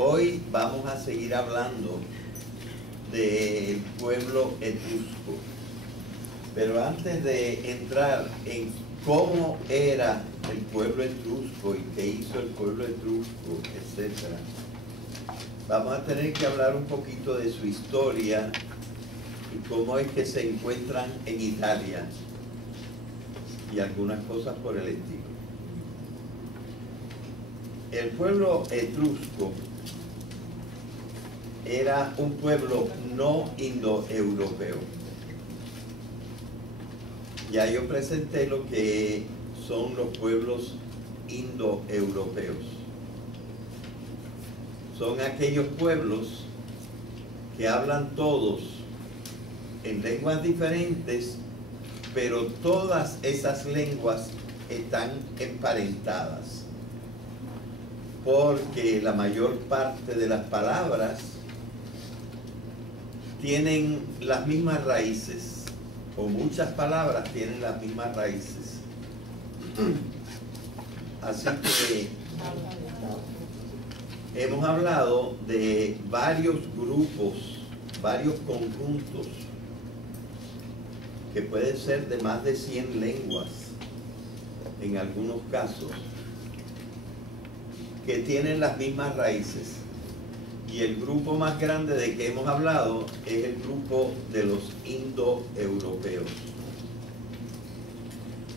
Hoy vamos a seguir hablando del pueblo etrusco. Pero antes de entrar en cómo era el pueblo etrusco y qué hizo el pueblo etrusco, etc., vamos a tener que hablar un poquito de su historia y cómo es que se encuentran en Italia y algunas cosas por el estilo. El pueblo etrusco era un pueblo no indoeuropeo. Ya yo presenté lo que son los pueblos indoeuropeos. Son aquellos pueblos que hablan todos en lenguas diferentes, pero todas esas lenguas están emparentadas, porque la mayor parte de las palabras tienen las mismas raíces, o muchas palabras tienen las mismas raíces. Así que hemos hablado de varios grupos, varios conjuntos, que pueden ser de más de 100 lenguas, en algunos casos, que tienen las mismas raíces. Y el grupo más grande de que hemos hablado es el grupo de los indoeuropeos.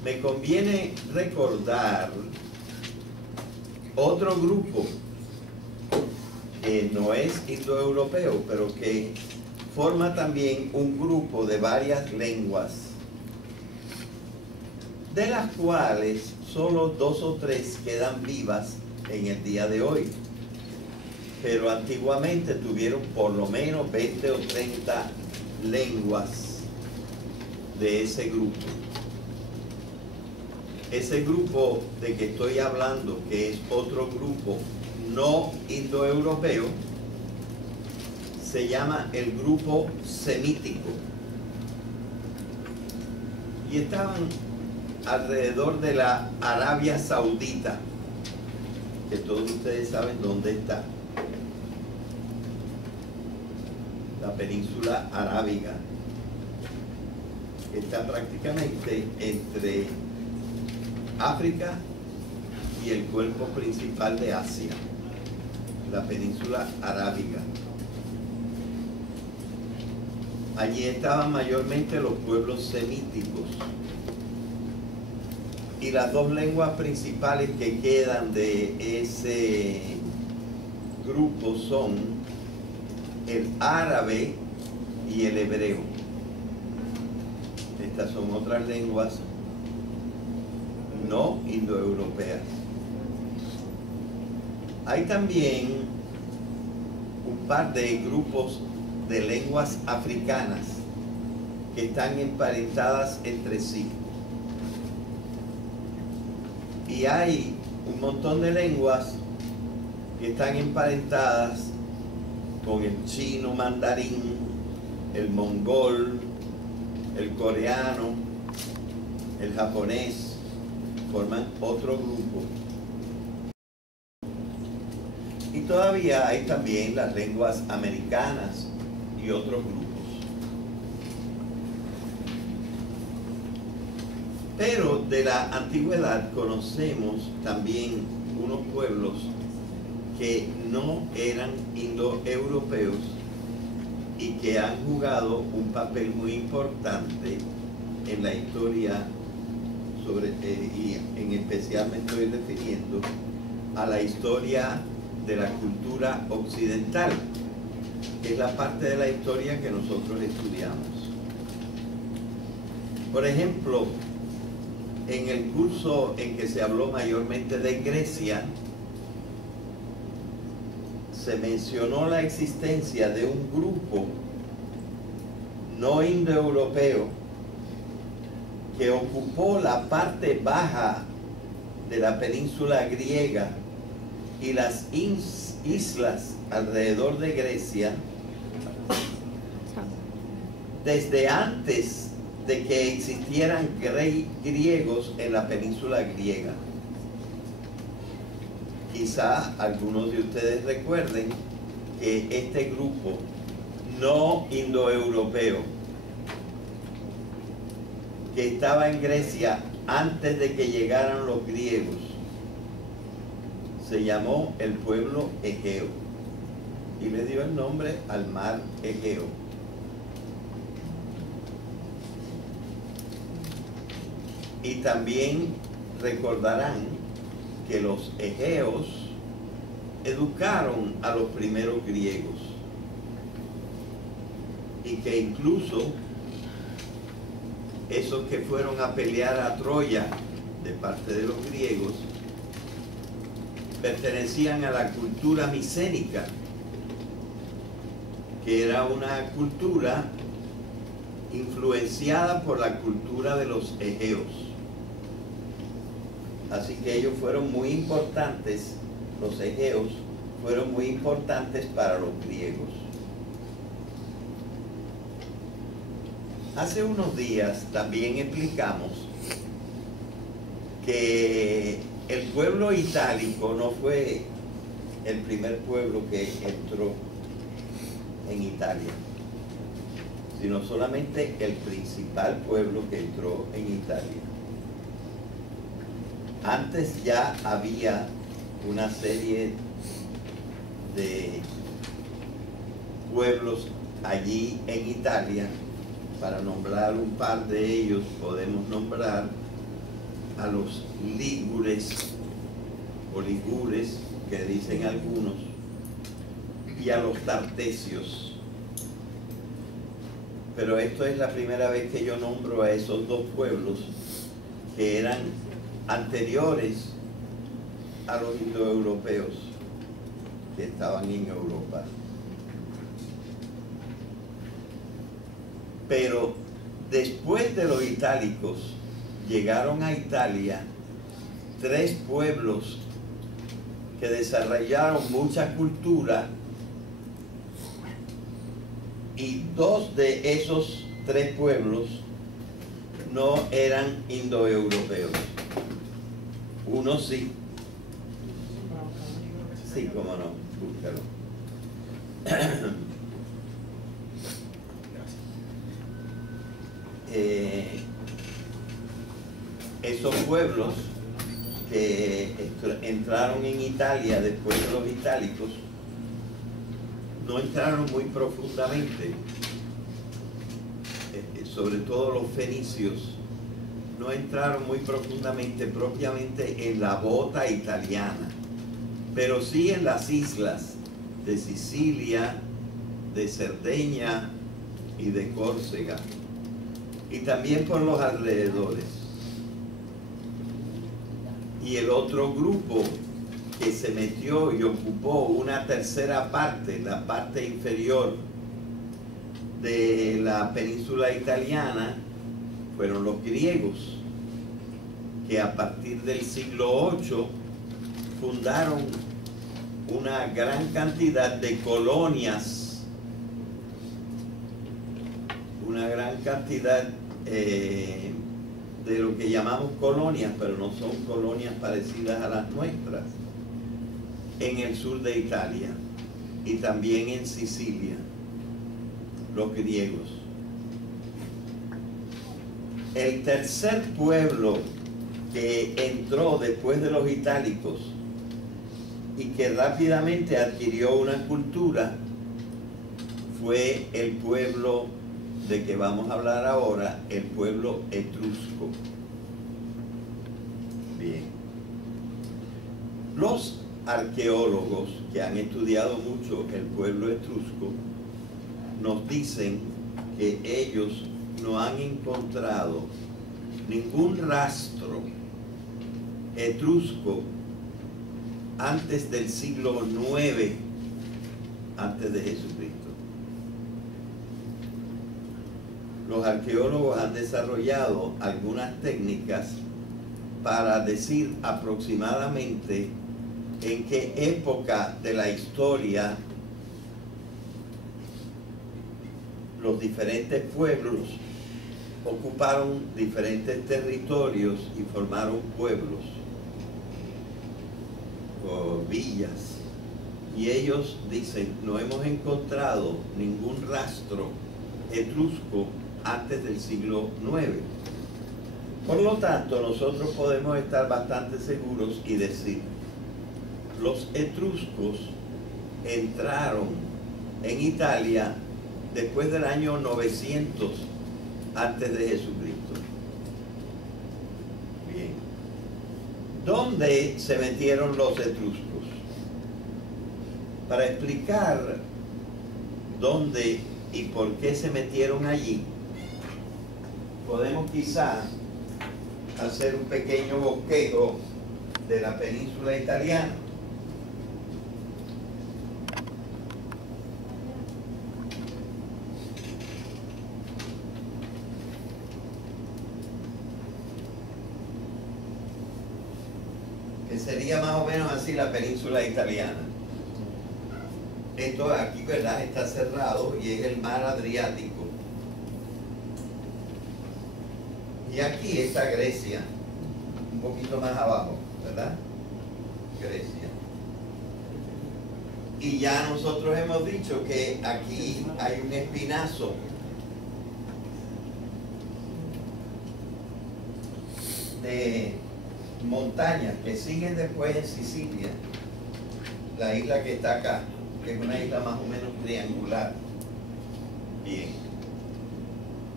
Me conviene recordar otro grupo que no es indoeuropeo, pero que forma también un grupo de varias lenguas, de las cuales solo 2 o 3 quedan vivas en el día de hoy. Pero antiguamente tuvieron por lo menos 20 o 30 lenguas de ese grupo. Ese grupo de que estoy hablando, que es otro grupo no indoeuropeo, se llama el grupo semítico. Y estaban alrededor de la Arabia Saudita, que todos ustedes saben dónde está. La península arábiga está prácticamente entre África y el cuerpo principal de Asia, la península arábiga. Allí estaban mayormente los pueblos semíticos, y las 2 lenguas principales que quedan de ese grupo son el árabe y el hebreo. Estas son otras lenguas no indoeuropeas. Hay también un par de grupos de lenguas africanas que están emparentadas entre sí. Y hay un montón de lenguas que están emparentadas con el chino mandarín, el mongol, el coreano, el japonés, forman otro grupo. Y todavía hay también las lenguas americanas y otros grupos. Pero de la antigüedad conocemos también unos pueblos que no eran indoeuropeos y que han jugado un papel muy importante en la historia, y en especial me estoy refiriendo a la historia de la cultura occidental, que es la parte de la historia que nosotros estudiamos. Por ejemplo, en el curso en que se habló mayormente de Grecia, se mencionó la existencia de un grupo no indoeuropeo que ocupó la parte baja de la península griega y las islas alrededor de Grecia desde antes de que existieran griegos en la península griega. quizá algunos de ustedes recuerden que este grupo no indoeuropeo, que estaba en Grecia antes de que llegaran los griegos, se llamó el pueblo Egeo y le dio el nombre al mar Egeo. Y también recordarán que los egeos educaron a los primeros griegos y que incluso esos que fueron a pelear a Troya de parte de los griegos pertenecían a la cultura micénica, que era una cultura influenciada por la cultura de los egeos. Así que ellos fueron muy importantes, los egeos fueron muy importantes para los griegos. Hace unos días también explicamos que el pueblo itálico no fue el primer pueblo que entró en Italia, sino solamente el principal pueblo que entró en Italia. Antes ya había una serie de pueblos allí en Italia. Para nombrar un par de ellos podemos nombrar a los lígures o ligures, que dicen algunos, y a los tartesios. Pero esto es la primera vez que yo nombro a esos dos pueblos que eran anteriores a los indoeuropeos que estaban en Europa. Pero después de los itálicos llegaron a Italia tres pueblos que desarrollaron mucha cultura, y dos de esos tres pueblos no eran indoeuropeos. Uno sí. Sí, cómo no, búscalo. Esos pueblos que entraron en Italia después de los itálicos no entraron muy profundamente, sobre todo los fenicios no entraron muy profundamente propiamente en la bota italiana, pero sí en las islas de Sicilia, de Cerdeña y de Córcega, y también por los alrededores. Y el otro grupo que se metió y ocupó una tercera parte, la parte inferior de la península italiana, fueron los griegos, que a partir del siglo VIII fundaron una gran cantidad de colonias, una gran cantidad de lo que llamamos colonias, pero no son colonias parecidas a las nuestras, en el sur de Italia y también en Sicilia, los griegos. El tercer pueblo que entró después de los itálicos y que rápidamente adquirió una cultura fue el pueblo de que vamos a hablar ahora, el pueblo etrusco. Bien. Los arqueólogos que han estudiado mucho el pueblo etrusco nos dicen que ellos no han encontrado ningún rastro etrusco antes del siglo IX antes de Jesucristo. Los arqueólogos han desarrollado algunas técnicas para decir aproximadamente en qué época de la historia los diferentes pueblos ocuparon diferentes territorios y formaron pueblos. o villas, y ellos dicen, no hemos encontrado ningún rastro etrusco antes del siglo IX. Por lo tanto, nosotros podemos estar bastante seguros y decir, los etruscos entraron en Italia después del año 900 antes de Jesucristo. Bien. ¿Dónde se metieron los etruscos? Para explicar dónde y por qué se metieron allí, podemos quizá hacer un pequeño bosquejo de la península italiana. Que sería más o menos así la península italiana. Esto aquí, ¿verdad?, está cerrado y es el mar Adriático. Y aquí está Grecia, un poquito más abajo, ¿verdad? Grecia. Y ya nosotros hemos dicho que aquí hay un espinazo de montañas que siguen después en Sicilia, la isla que está acá, que es una isla más o menos triangular. Bien.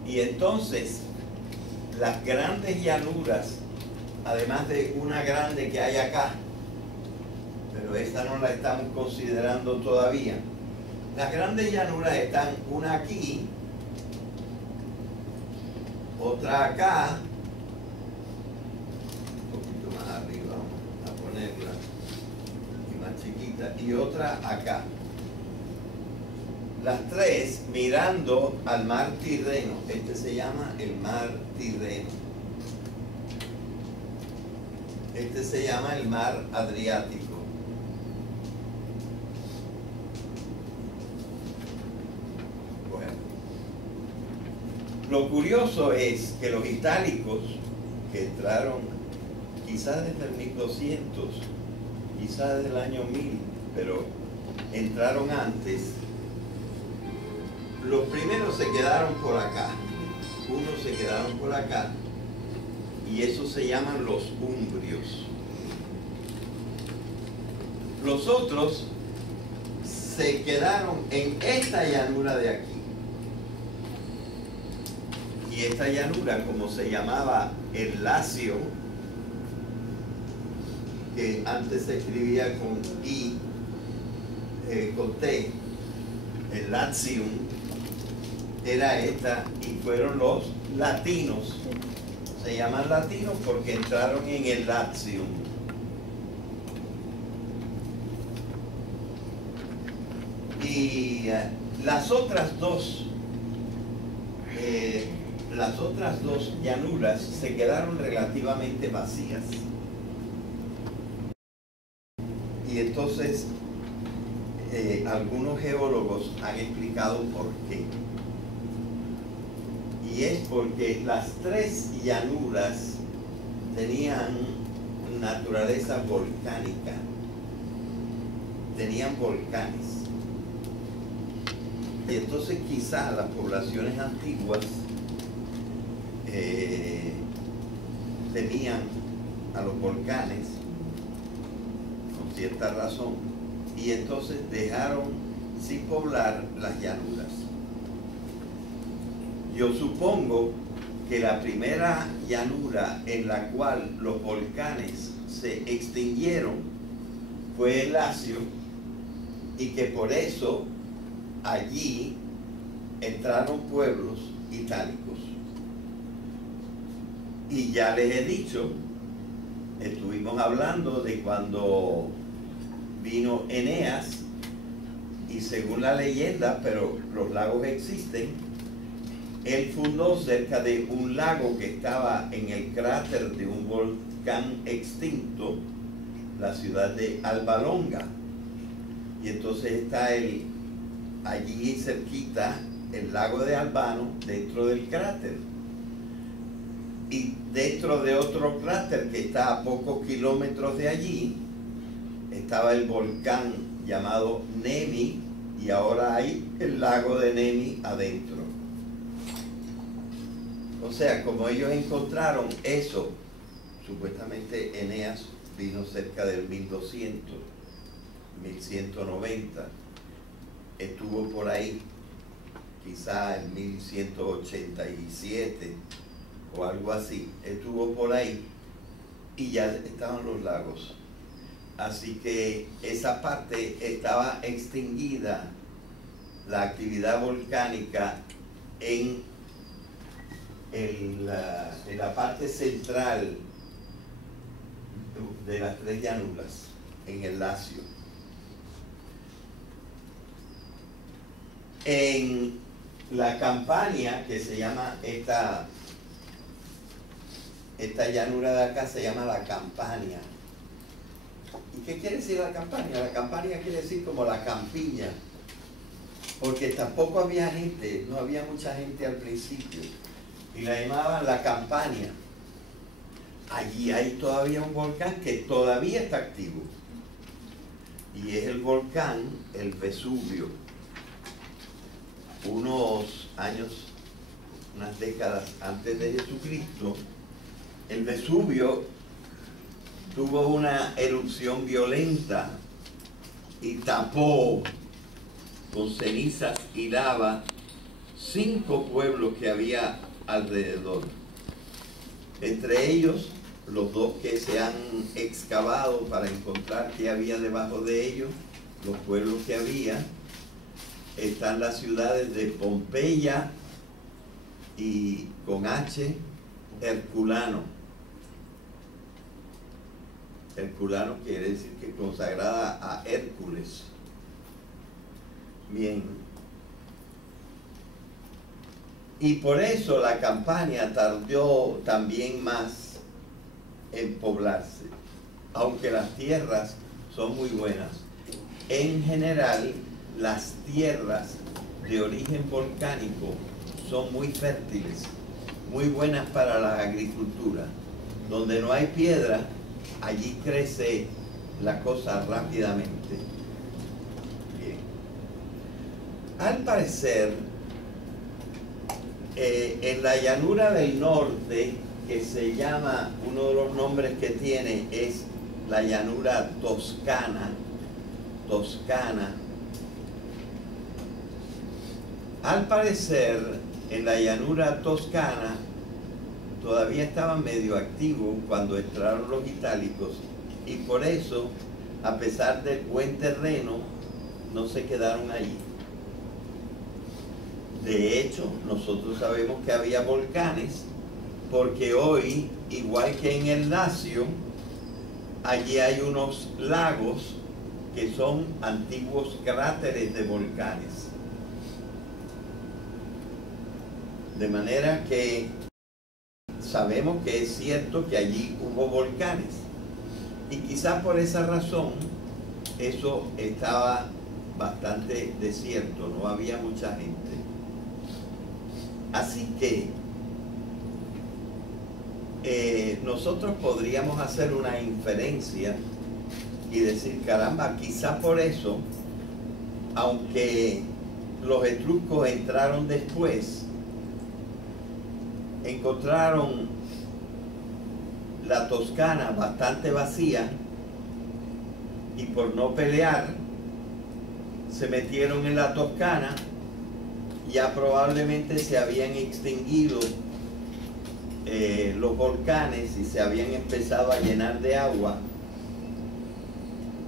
Y entonces, las grandes llanuras, además de una grande que hay acá, pero esta no la estamos considerando todavía, las grandes llanuras están una aquí, otra acá, un poquito más arriba, vamos a ponerla, y más chiquita, y otra acá. Las tres mirando al mar Tirreno. Este se llama el mar Tirreno. Este se llama el mar Adriático. Bueno, lo curioso es que los itálicos que entraron quizás desde el 1200, quizás desde el año 1000, pero entraron antes. Los primeros se quedaron por acá, unos se quedaron por acá, y esos se llaman los umbrios. Los otros se quedaron en esta llanura de aquí. Y esta llanura, como se llamaba el Lacio, que antes se escribía con I, con T, el Latium, era esta, y fueron los latinos. Se llaman latinos porque entraron en el Latium. Y las otras dos llanuras se quedaron relativamente vacías. Y entonces algunos geólogos han explicado por qué. Y es porque las tres llanuras tenían naturaleza volcánica, tenían volcanes. Y entonces quizás las poblaciones antiguas temían a los volcanes con cierta razón, y entonces dejaron sin poblar las llanuras. Yo supongo que la primera llanura en la cual los volcanes se extinguieron fue el Lacio, y que por eso allí entraron pueblos itálicos. Y ya les he dicho, estuvimos hablando de cuando vino Eneas, y según la leyenda, pero los lagos existen, él fundó cerca de un lago que estaba en el cráter de un volcán extinto, la ciudad de Alba Longa. Y entonces está allí cerquita el lago de Albano, dentro del cráter. Y dentro de otro cráter que está a pocos kilómetros de allí, estaba el volcán llamado Nemi, y ahora hay el lago de Nemi adentro. O sea, como ellos encontraron eso, supuestamente Eneas vino cerca del 1200, 1190, estuvo por ahí, quizá en 1187 o algo así, estuvo por ahí y ya estaban los lagos. Así que esa parte estaba extinguida, la actividad volcánica en la parte central de las tres llanuras, en el Lacio. En la Campania, que se llama esta llanura de acá, se llama la Campania. ¿Y qué quiere decir la Campania? La Campania quiere decir como la campiña, porque tampoco había gente, no había mucha gente al principio, y la llamaban la Campania. Allí hay todavía un volcán que todavía está activo, y es el volcán, el Vesubio. Unos años, unas décadas antes de Jesucristo, el Vesubio tuvo una erupción violenta y tapó con cenizas y lava 5 pueblos que había alrededor. Entre ellos, los 2 que se han excavado para encontrar qué había debajo de ellos, los pueblos que había, están las ciudades de Pompeya y con H, Herculano. Herculano quiere decir que consagrada a Hércules. Bien. Y por eso la Campania tardó también más en poblarse, aunque las tierras son muy buenas. En general, las tierras de origen volcánico son muy fértiles, muy buenas para la agricultura. Donde no hay piedra, allí crece la cosa rápidamente. Bien. Al parecer, en la llanura del norte, que se llama, uno de los nombres que tiene es la llanura toscana, al parecer en la llanura toscana todavía estaban medio activos cuando entraron los itálicos, y por eso, a pesar del buen terreno, no se quedaron allí. De hecho, nosotros sabemos que había volcanes, porque hoy, igual que en el Lacio, allí hay unos lagos que son antiguos cráteres de volcanes. De manera que sabemos que es cierto que allí hubo volcanes. Y quizás por esa razón, eso estaba bastante desierto, no había mucha gente. Así que nosotros podríamos hacer una inferencia y decir, caramba, quizá por eso, aunque los etruscos entraron después, encontraron la Toscana bastante vacía y por no pelear se metieron en la Toscana. Ya probablemente se habían extinguido los volcanes y se habían empezado a llenar de agua,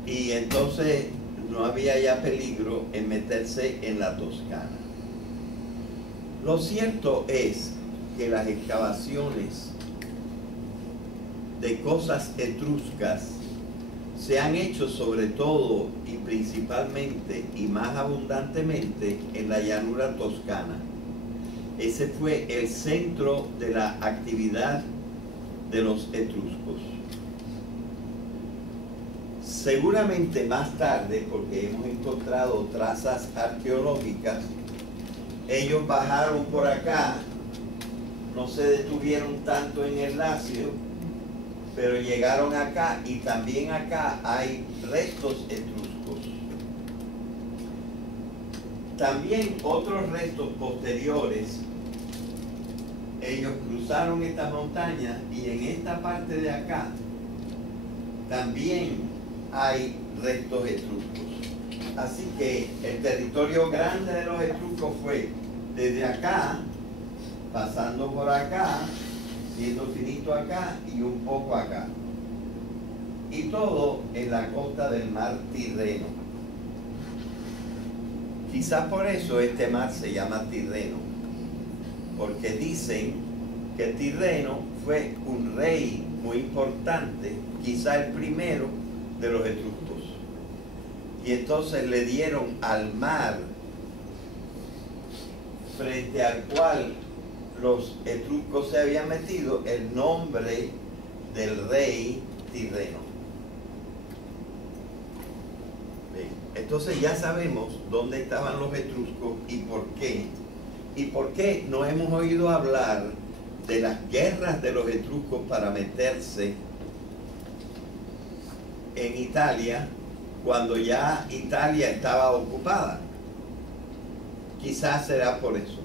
y entonces no había ya peligro en meterse en la Toscana. Lo cierto es que las excavaciones de cosas etruscas se han hecho sobre todo y principalmente y más abundantemente en la llanura toscana. Ese fue el centro de la actividad de los etruscos. Seguramente más tarde, porque hemos encontrado trazas arqueológicas, ellos bajaron por acá, no se detuvieron tanto en el Lacio pero llegaron acá y también acá hay restos etruscos. También otros restos posteriores, ellos cruzaron esta montaña y en esta parte de acá también hay restos etruscos. Así que el territorio grande de los etruscos fue desde acá, pasando por acá, siendo finito acá y un poco acá. Y todo en la costa del mar Tirreno. Quizás por eso este mar se llama Tirreno, porque dicen que Tirreno fue un rey muy importante, quizá el primero de los etruscos. Y entonces le dieron al mar frente al cual los etruscos se habían metido el nombre del rey Tirreno. Bien, entonces ya sabemos dónde estaban los etruscos y por qué. Y por qué no hemos oído hablar de las guerras de los etruscos para meterse en Italia cuando ya Italia estaba ocupada. Quizás será por eso.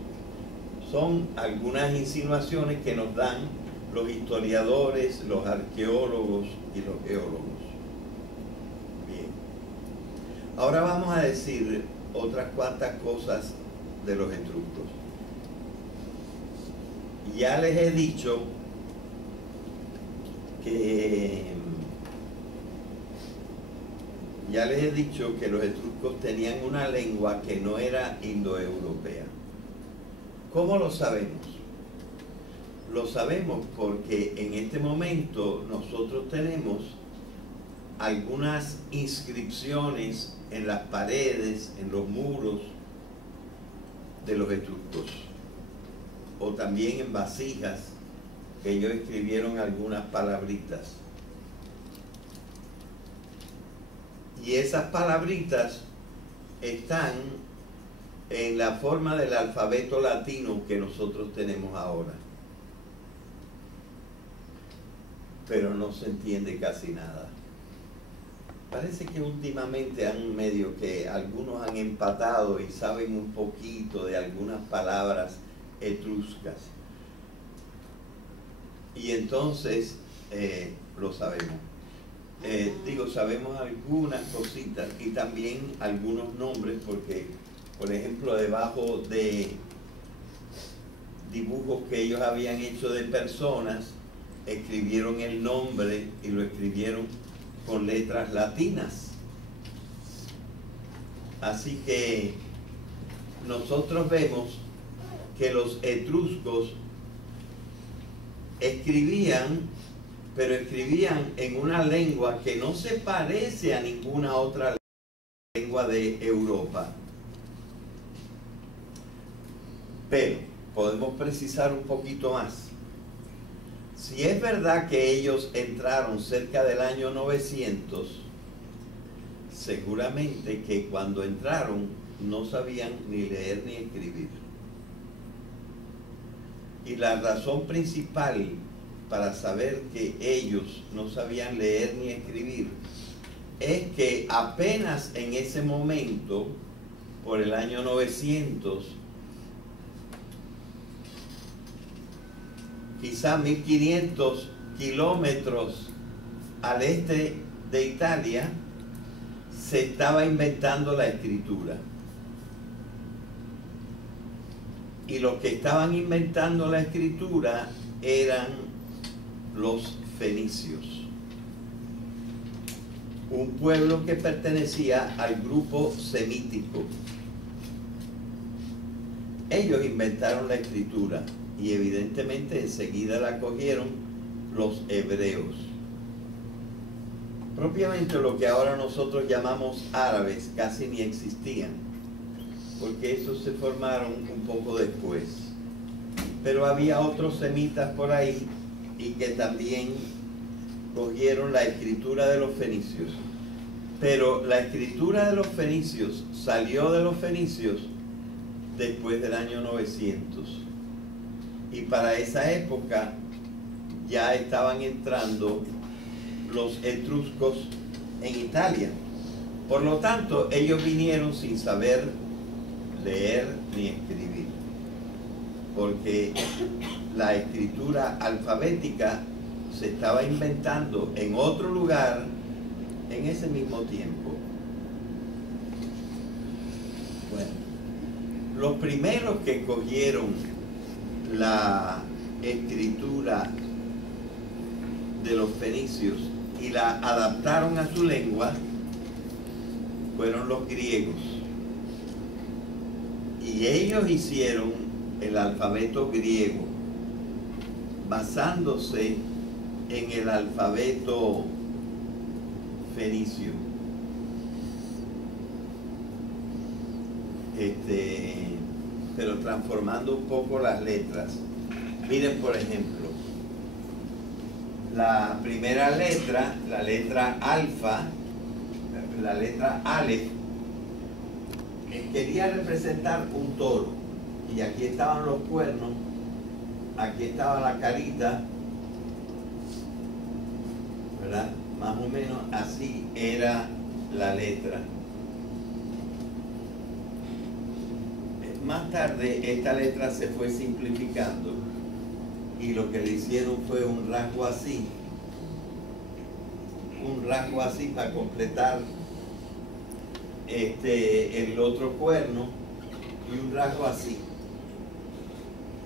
Son algunas insinuaciones que nos dan los historiadores, los arqueólogos y los geólogos. Bien. Ahora vamos a decir otras cuantas cosas de los etruscos. Ya les he dicho que los etruscos tenían una lengua que no era indoeuropea. ¿Cómo lo sabemos? Lo sabemos porque en este momento nosotros tenemos algunas inscripciones en las paredes, en los muros de los etruscos, o también en vasijas que ellos escribieron algunas palabritas. Y esas palabritas están en la forma del alfabeto latino que nosotros tenemos ahora. Pero no se entiende casi nada. Parece que últimamente han medio que algunos han empatado y saben un poquito de algunas palabras etruscas. Y entonces lo sabemos. Sabemos algunas cositas y también algunos nombres porque, por ejemplo, debajo de dibujos que ellos habían hecho de personas, escribieron el nombre y lo escribieron con letras latinas. Así que nosotros vemos que los etruscos escribían, pero escribían en una lengua que no se parece a ninguna otra lengua de Europa. Pero podemos precisar un poquito más. Si es verdad que ellos entraron cerca del año 900, seguramente que cuando entraron no sabían ni leer ni escribir. Y la razón principal para saber que ellos no sabían leer ni escribir es que apenas en ese momento, por el año 900, quizá 1500 kilómetros al este de Italia, se estaba inventando la escritura. Y los que estaban inventando la escritura eran los fenicios, un pueblo que pertenecía al grupo semítico. Ellos inventaron la escritura y evidentemente enseguida la cogieron los hebreos. Propiamente lo que ahora nosotros llamamos árabes casi ni existían, porque esos se formaron un poco después. Pero había otros semitas por ahí y que también cogieron la escritura de los fenicios. Pero la escritura de los fenicios salió de los fenicios después del año 900. Y para esa época ya estaban entrando los etruscos en Italia. Por lo tanto, ellos vinieron sin saber leer ni escribir, porque la escritura alfabética se estaba inventando en otro lugar en ese mismo tiempo. Bueno, los primeros que cogieron la escritura de los fenicios y la adaptaron a su lengua fueron los griegos. Y ellos hicieron el alfabeto griego basándose en el alfabeto fenicio. Pero transformando un poco las letras. Miren, por ejemplo, la primera letra, la letra alfa, la letra Aleph, quería representar un toro, y aquí estaban los cuernos, aquí estaba la carita, ¿verdad? Más o menos así era la letra. Más tarde esta letra se fue simplificando y lo que le hicieron fue un rasgo así para completar el otro cuerno, y un rasgo así,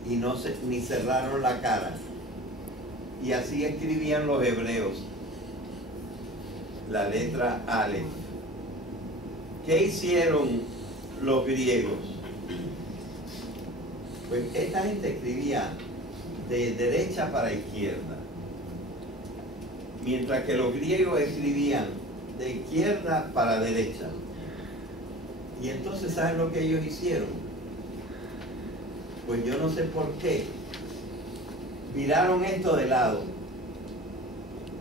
y ni cerraron la cara, y así escribían los hebreos la letra Aleph. ¿Qué hicieron los griegos? Pues esta gente escribía de derecha para izquierda, mientras que los griegos escribían de izquierda para derecha. Y entonces, ¿saben lo que ellos hicieron? Pues yo no sé por qué. Viraron esto de lado,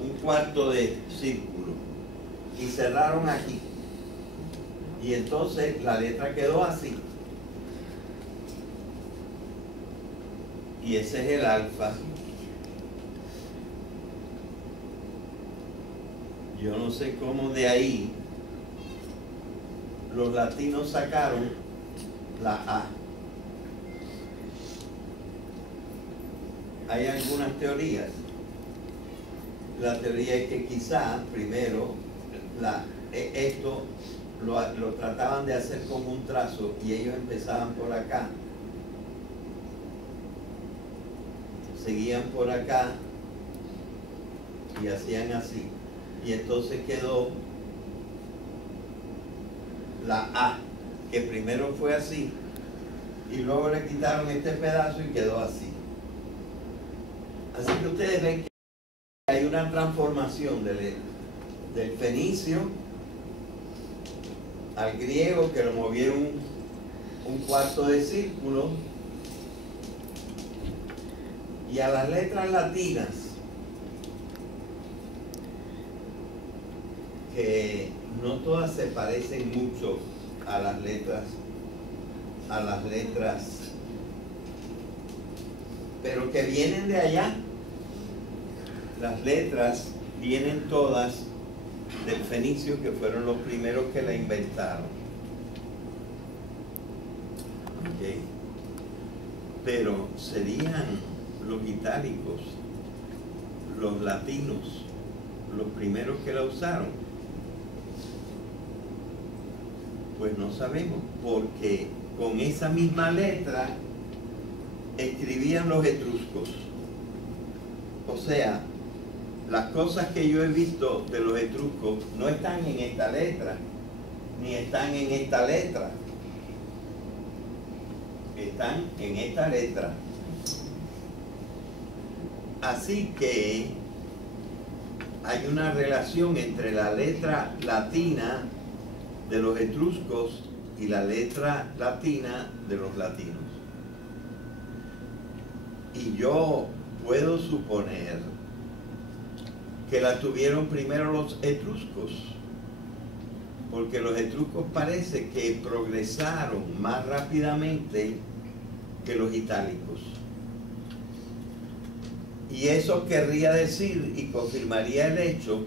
un cuarto de círculo, y cerraron aquí. Y entonces la letra quedó así. Y ese es el alfa. Yo no sé cómo de ahí los latinos sacaron la A. Hay algunas teorías. La teoría es que quizá primero esto lo trataban de hacer como un trazo y ellos empezaban por acá, seguían por acá y hacían así, y entonces quedó la A, que primero fue así y luego le quitaron este pedazo y quedó así. Así que ustedes ven que hay una transformación del fenicio al griego, que lo movieron un cuarto de círculo, y a las letras latinas, que no todas se parecen mucho a las letras, pero que vienen de allá. Las letras vienen todas del fenicio, que fueron los primeros que la inventaron. ¿Okay? Pero serían los itálicos, los latinos, los primeros que la usaron. Pues no sabemos, porque con esa misma letra escribían los etruscos. O sea, las cosas que yo he visto de los etruscos no están en esta letra, ni están en esta letra. Están en esta letra. Así que hay una relación entre la letra latina de los etruscos y la letra latina de los latinos. Y yo puedo suponer que la tuvieron primero los etruscos, porque los etruscos parece que progresaron más rápidamente que los itálicos. Y eso querría decir y confirmaría el hecho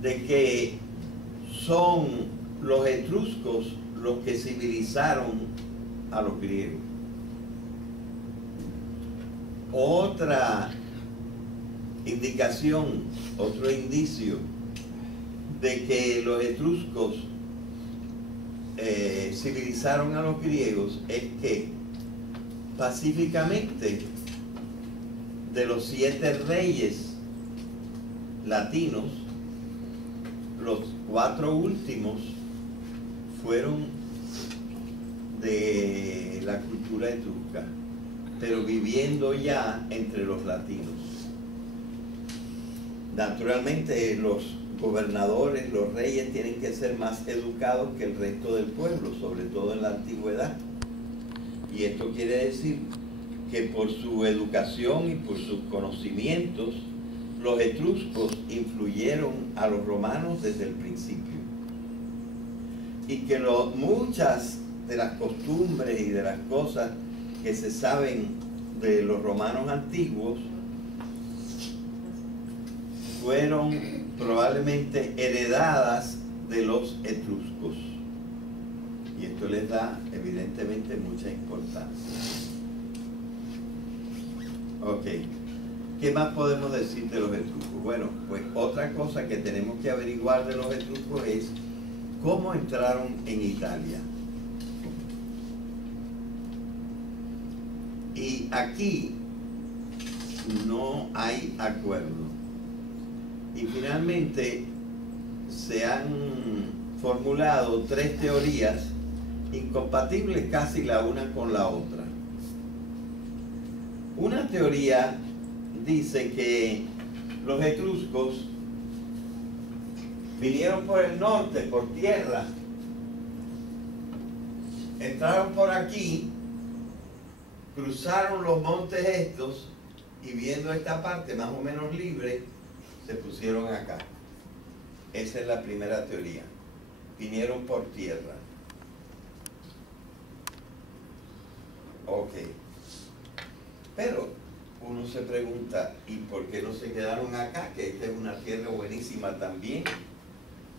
de que son los etruscos los que civilizaron a los griegos. Otra indicación, otro indicio de que los etruscos civilizaron a los griegos es que pacíficamente de los 7 reyes latinos, los 4 últimos fueron de la cultura etrusca, pero viviendo ya entre los latinos. Naturalmente los gobernadores, los reyes tienen que ser más educados que el resto del pueblo, sobre todo en la antigüedad. Y esto quiere decir que por su educación y por sus conocimientos, los etruscos influyeron a los romanos desde el principio. Y que muchas de las costumbres y de las cosas que se saben de los romanos antiguos fueron probablemente heredadas de los etruscos. Y esto les da evidentemente mucha importancia. Ok, ¿qué más podemos decir de los etruscos? Bueno, pues otra cosa que tenemos que averiguar de los etruscos es cómo entraron en Italia. Y aquí no hay acuerdo. Y finalmente se han formulado 3 teorías incompatibles casi la una con la otra. Una teoría dice que los etruscos vinieron por el norte, por tierra, entraron por aquí, cruzaron los montes estos y viendo esta parte más o menos libre, se pusieron acá. Esa es la primera teoría. Vinieron por tierra. Ok. Pero uno se pregunta, ¿y por qué no se quedaron acá? Que esta es una tierra buenísima también.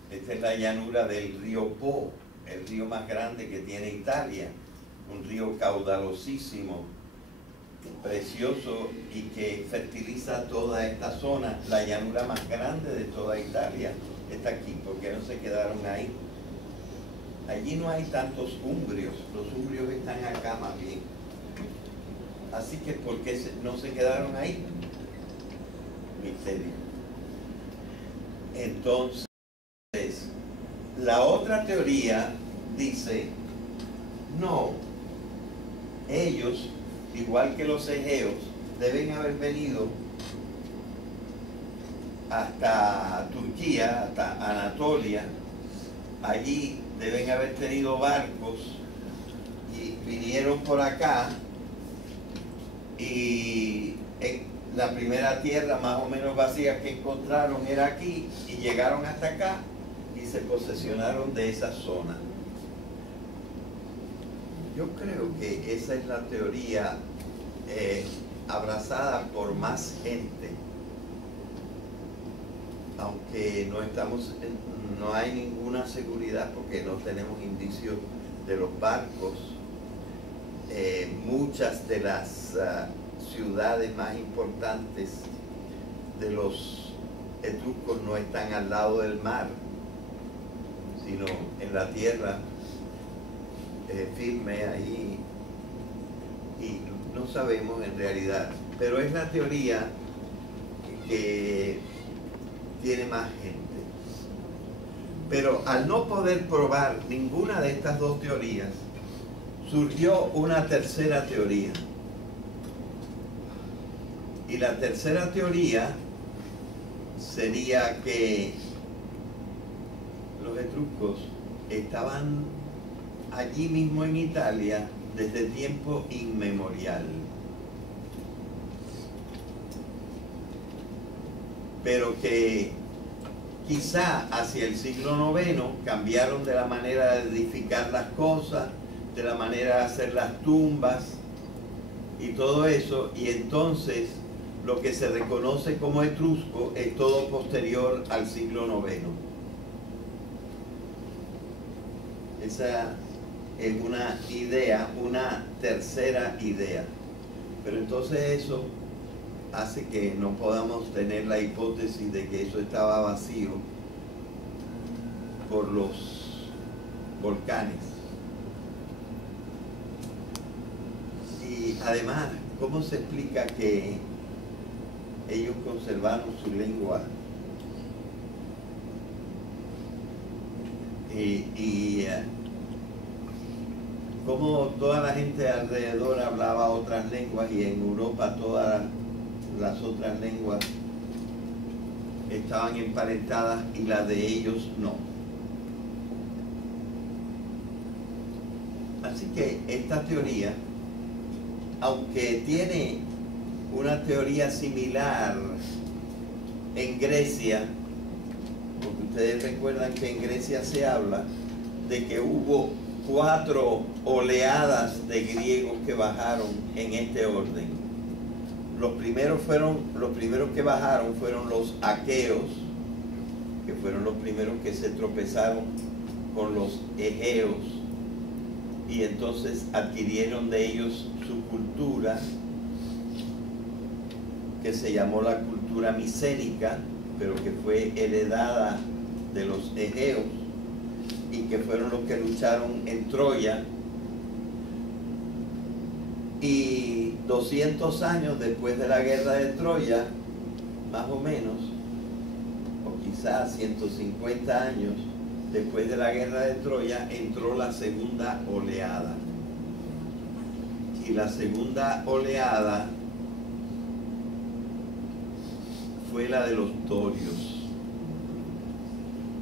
Esta es la llanura del río Po, el río más grande que tiene Italia. Un río caudalosísimo, precioso y que fertiliza toda esta zona. La llanura más grande de toda Italia está aquí. ¿Por qué no se quedaron ahí? Allí no hay tantos umbrios. Los umbrios están acá más bien. Así que ¿por qué no se quedaron ahí? Misterio. Entonces, la otra teoría dice, no, ellos, igual que los egeos, deben haber venido hasta Turquía, hasta Anatolia. Allí deben haber tenido barcos y vinieron por acá y la primera tierra más o menos vacía que encontraron era aquí y llegaron hasta acá y se posesionaron de esa zona. Yo creo que esa es la teoría abrazada por más gente, aunque no hay ninguna seguridad porque no tenemos indicios de los barcos. Muchas de las ciudades más importantes de los etruscos no están al lado del mar, sino en la tierra firme ahí, y no sabemos en realidad, pero es la teoría que tiene más gente. Pero al no poder probar ninguna de estas dos teorías, surgió una tercera teoría. Y la tercera teoría sería que los etruscos estaban allí mismo en Italia desde tiempo inmemorial. Pero que quizá hacia el siglo IX cambiaron de la manera de edificar las cosas, de la manera de hacer las tumbas, y todo eso, y entonces lo que se reconoce como etrusco es todo posterior al siglo IX. Esa es una idea, una tercera idea. Pero entonces eso hace que no podamos tener la hipótesis de que eso estaba vacío por los volcanes. Y además, ¿cómo se explica que ellos conservaron su lengua? Como toda la gente alrededor hablaba otras lenguas y en Europa todas las otras lenguas estaban emparentadas y las de ellos no. Así que esta teoría, aunque tiene una teoría similar en Grecia, porque ustedes recuerdan que en Grecia se habla de que hubo 4 oleadas de griegos que bajaron en este orden. Los primeros que bajaron fueron los aqueos, que fueron los primeros que se tropezaron con los egeos y entonces adquirieron de ellos su cultura, que se llamó la cultura micénica, pero que fue heredada de los egeos y que fueron los que lucharon en Troya. Y 200 años después de la guerra de Troya, más o menos, o quizás 150 años después de la guerra de Troya, entró la segunda oleada. Y la segunda oleada fue la de los dorios.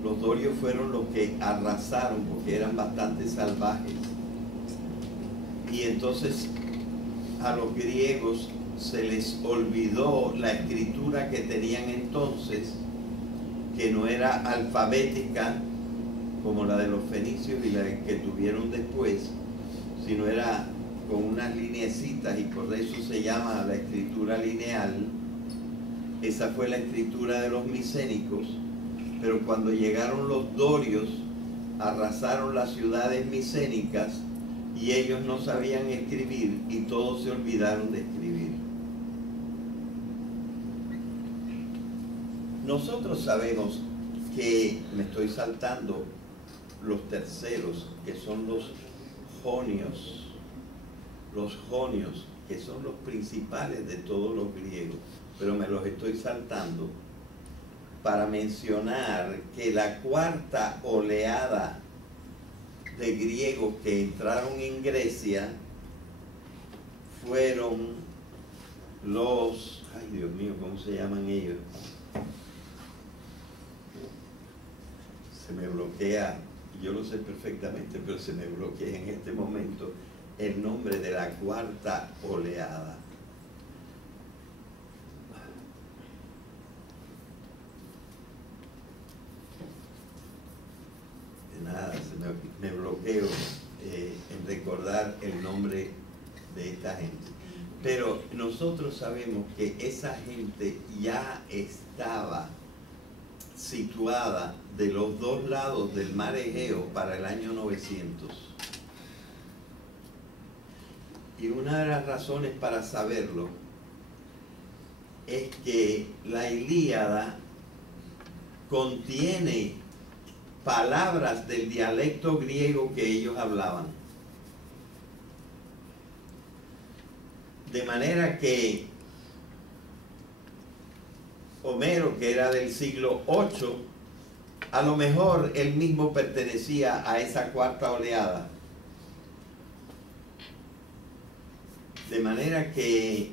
Los dorios fueron los que arrasaron porque eran bastante salvajes. Y entonces a los griegos se les olvidó la escritura que tenían entonces, que no era alfabética como la de los fenicios y la que tuvieron después, sino era con unas lineecitas, y por eso se llama la escritura lineal. Esa fue la escritura de los micénicos, pero cuando llegaron los dorios, arrasaron las ciudades micénicas y ellos no sabían escribir y todos se olvidaron de escribir. Nosotros sabemos que, me estoy saltando los terceros, que son los jonios, que son los principales de todos los griegos, pero me los estoy saltando para mencionar que la cuarta oleada de griegos que entraron en Grecia fueron los, ay Dios mío, ¿cómo se llaman ellos? Se me bloquea, yo lo sé perfectamente, pero se me bloquea en este momento el nombre de la cuarta oleada. Nada, me bloqueo en recordar el nombre de esta gente. Pero nosotros sabemos que esa gente ya estaba situada de los dos lados del mar Egeo para el año 900. Y una de las razones para saberlo es que la Ilíada contiene palabras del dialecto griego que ellos hablaban. De manera que Homero, que era del siglo VIII, a lo mejor él mismo pertenecía a esa cuarta oleada. De manera que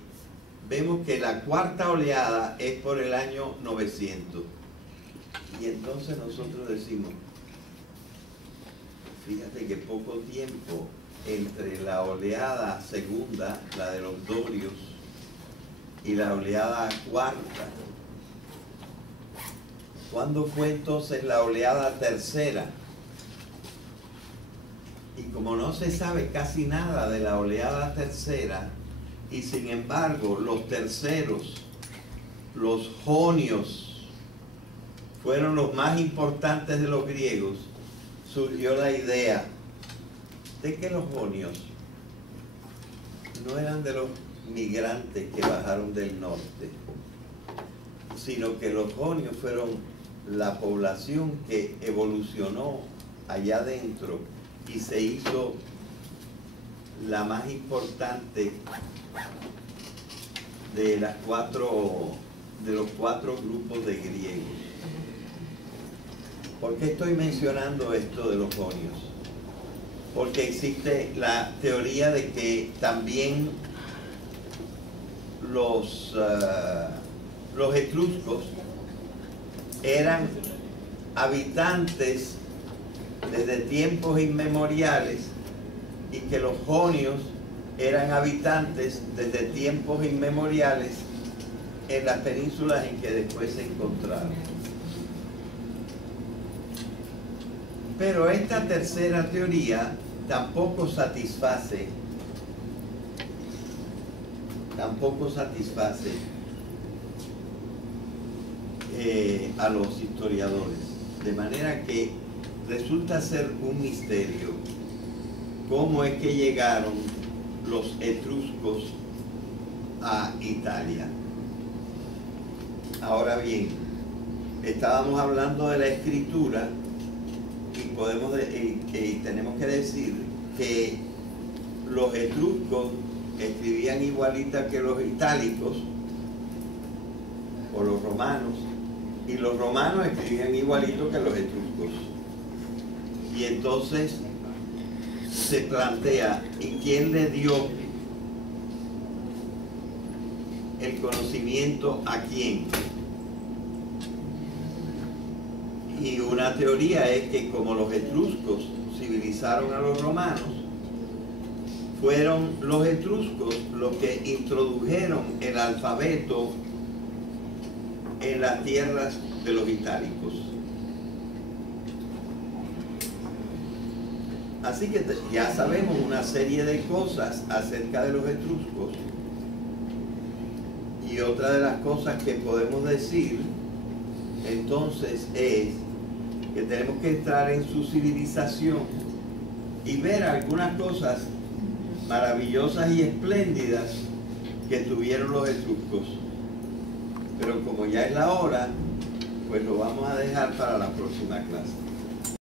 vemos que la cuarta oleada es por el año 900. Y entonces nosotros decimos, fíjate que poco tiempo entre la oleada segunda, la de los dorios, y la oleada cuarta. ¿Cuándo fue entonces la oleada tercera? Y como no se sabe casi nada de la oleada tercera, y sin embargo los terceros, los jonios, fueron los más importantes de los griegos, surgió la idea de que los jonios no eran de los migrantes que bajaron del norte, sino que los jonios fueron la población que evolucionó allá adentro y se hizo la más importante de los cuatro grupos de griegos. ¿Por qué estoy mencionando esto de los jonios? Porque existe la teoría de que también los etruscos eran habitantes desde tiempos inmemoriales y que los jonios eran habitantes desde tiempos inmemoriales en las penínsulas en que después se encontraron. Pero esta tercera teoría tampoco satisface a los historiadores, de manera que resulta ser un misterio cómo es que llegaron los etruscos a Italia. Ahora bien, estábamos hablando de la escritura y tenemos que decir que los etruscos escribían igualita que los itálicos o los romanos, y los romanos escribían igualito que los etruscos. Y entonces se plantea, ¿y quién le dio el conocimiento a quién? Y una teoría es que como los etruscos civilizaron a los romanos, fueron los etruscos los que introdujeron el alfabeto en las tierras de los itálicos. Así que ya sabemos una serie de cosas acerca de los etruscos. Y otra de las cosas que podemos decir entonces es que tenemos que entrar en su civilización y ver algunas cosas maravillosas y espléndidas que tuvieron los etruscos. Pero como ya es la hora, pues lo vamos a dejar para la próxima clase.